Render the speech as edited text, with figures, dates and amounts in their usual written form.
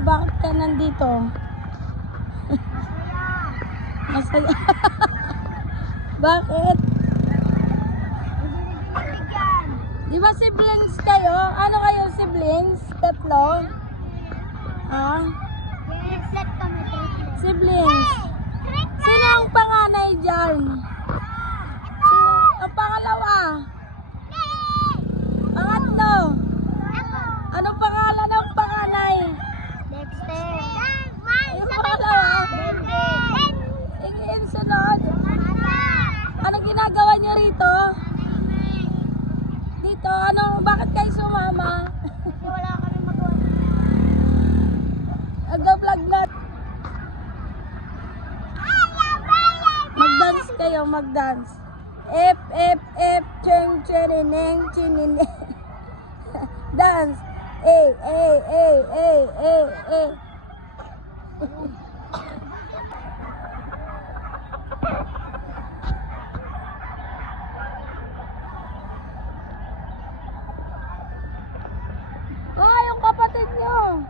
Bakit ka nandito? Masaya. Bakit? Di ba siblings kayo? Ano kayo siblings? Tatlo? Ha? Triplet kami, triplet. Siblings? Sino ang panganay dyan? Sino? Ang pangalawa? Pangatlo? Anong pangalan ng panganay? Dexter. Yung pangalawa? Benden. Sige, sunod. Anong ginagawa niyo rito? Dito, bakit kayo sumama? Kasi wala kami magawa. Nag-vlog na. Mag-dance kayo, mag-dance. F, cheng, chenineng, chenineng. Dance. A. Oh, yung kapatid nyo.